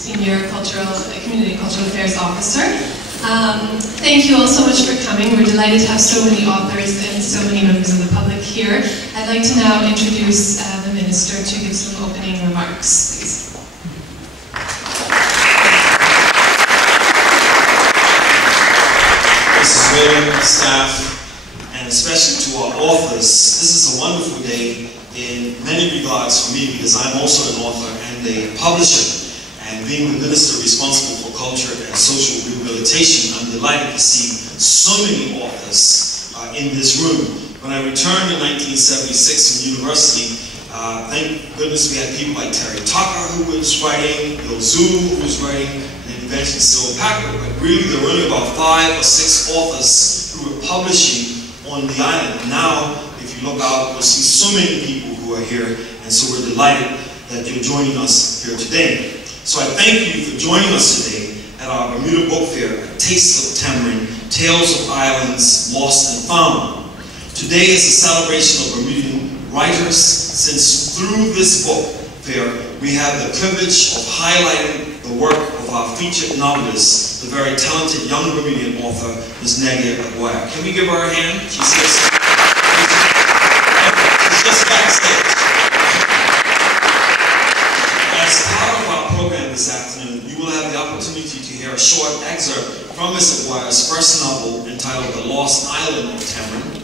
Senior Community Cultural Affairs Officer. Thank you all so much for coming. We're delighted to have so many authors and so many members of the public here. I'd like to now introduce the Minister to give some opening remarks, please. Mrs. Williams, staff, and especially to our authors, this is a wonderful day in many regards for me because I'm also an author and a publisher. And being the minister responsible for culture and social rehabilitation, I'm delighted to see so many authors in this room. When I returned in 1976 from university, thank goodness we had people like Terry Tucker who was writing, Bill Zoom who was writing, and eventually Syl Packer. But really there were only about 5 or 6 authors who were publishing on the island. Now, if you look out, you'll see so many people who are here, and so we're delighted that you're joining us here today. So I thank you for joining us today at our Bermuda Book Fair, A Taste of Tamarind, Tales of Islands Lost and Found. Today is a celebration of Bermudian writers, since through this book fair, we have the privilege of highlighting the work of our featured novelist, the very talented young Bermudian author, Ms. Nadia Aguirre. Can we give her a hand? She's just backstage. As part of our program this afternoon, you will have the opportunity to hear a short excerpt from Ms. Aguirre's first novel entitled The Lost Island of Tamarind.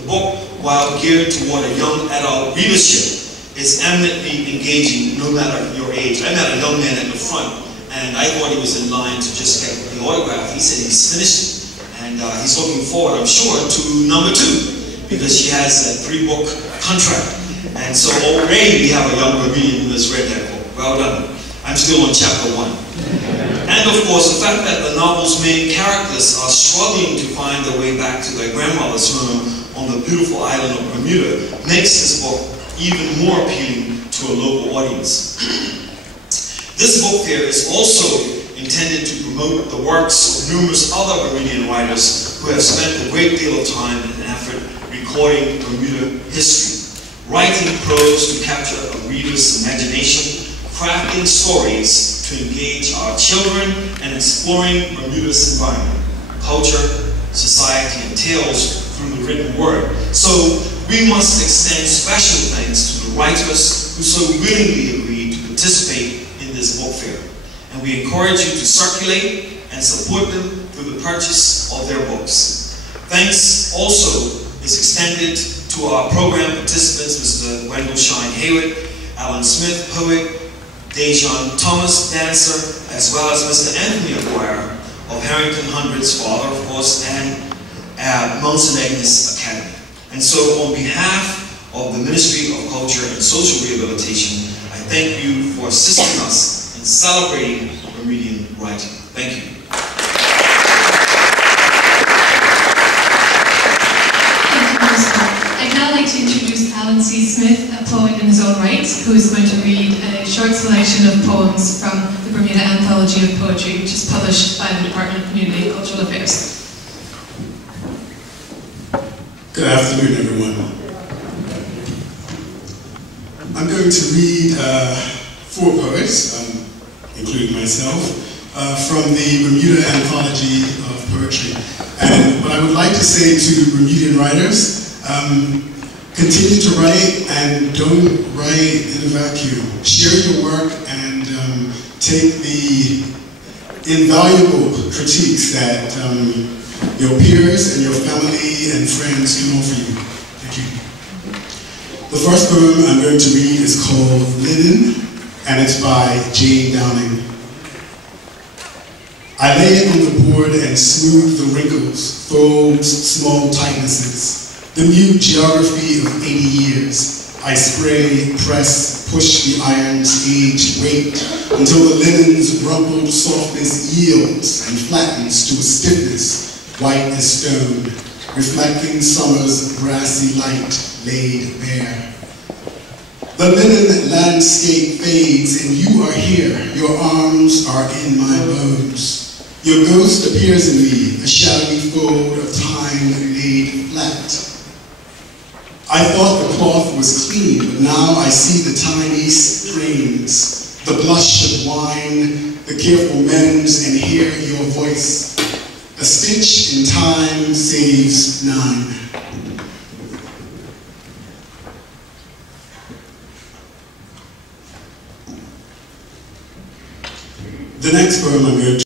The book, while geared toward a young adult readership, is eminently engaging no matter your age. I met a young man at the front, and I thought he was in line to just get the autograph. He said he's finished, and he's looking forward, I'm sure, to number 2, because she has a 3-book contract. And so already we have a young Bermudian who has read that book. Well done. I'm still on chapter 1. And of course, the fact that the novel's main characters are struggling to find their way back to their grandmother's home on the beautiful island of Bermuda makes this book even more appealing to a local audience. This book fair is also intended to promote the works of numerous other Bermudian writers who have spent a great deal of time and effort recording Bermuda history, writing prose to capture a reader's imagination, crafting stories to engage our children, and exploring Bermuda's environment, culture, society, and tales through the written word. So we must extend special thanks to the writers who so willingly agreed to participate in this book fair. And we encourage you to circulate and support them through the purchase of their books. Thanks also is extended to our program participants, Mr. Wendell Shine Hayward, Alan Smith, poet, Dejan Thomas, dancer, as well as Mr. Anthony Aguirre of Harrington Hundred's father, of course, and Mount St. Agnes Academy. And so on behalf of the Ministry of Culture and Social Rehabilitation, I thank you for assisting us in celebrating Bermudian writing. Thank you. I'd now like to introduce Alan C. Smith, a poet in his own right, who is going to read a short selection of poems from the Bermuda Anthology of Poetry, which is published by the Department of Community and Cultural Affairs. Good afternoon, everyone. I'm going to read 4 poets, including myself, from the Bermuda Anthology of Poetry. And what I would like to say to Bermudian writers, continue to write and don't write in a vacuum. Share your work and take the invaluable critiques that your peers and your family and friends can offer you. Thank you. The first poem I'm going to read is called Linen, and it's by Jane Downing. I lay it on the board and smooth the wrinkles, folds, small tightnesses. The mute geography of 80 years. I spray, press, push the iron's aged weight until the linen's rumpled softness yields and flattens to a stiffness, white as stone, reflecting summer's grassy light laid bare. The linen landscape fades and you are here. Your arms are in my bones. Your ghost appears in me, a shadowy fold of time laid flat. I thought the cloth was clean, but now I see the tiny strains, the blush of wine careful mends and hear your voice. A stitch in time saves 9. The next poem I'm going to